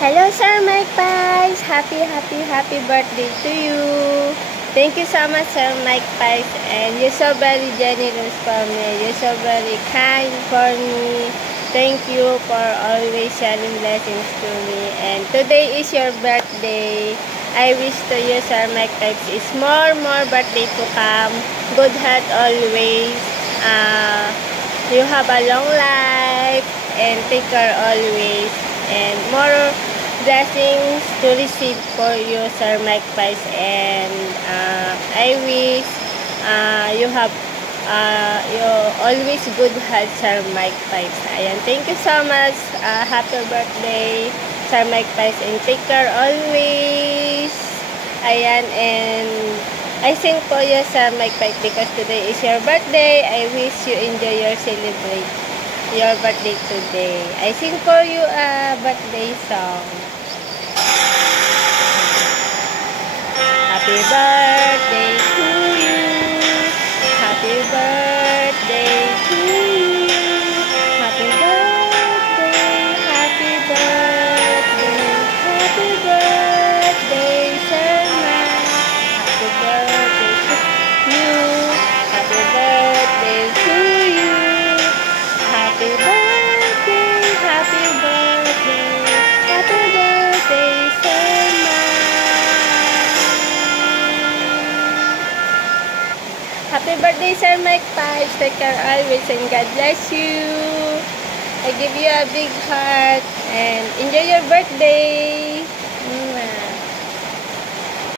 Hello, Sir Mike Pies! Happy birthday to you! Thank you so much, Sir Mike Pies, and you're so very generous for me. You're so very kind for me. Thank you for always sharing blessings to me. And today is your birthday. I wish to you, Sir Mike Pies, is more birthday to come. Good health always. You have a long life and take care always. And more blessings to receive for you, Sir Mike Pies, and I wish you have you always good health, Sir Mike Pies. Ayan, thank you so much. Happy birthday, Sir Mike Pies, and take care always. Ayan, and I sing for you, Sir Mike Pies, because today is your birthday. I wish you enjoy your celebration. Your birthday today. I sing for you a birthday song. Happy birthday to you. Happy birthday to you. Happy birthday, happy birthday, happy birthday, Sir Mike. Happy birthday to you. Happy birthday to you. Happy birthday, happy birthday, happy birthday, Sir Mike. Happy birthday, Sir Mike Pies. Take care always and God bless you. I give you a big heart and enjoy your birthday.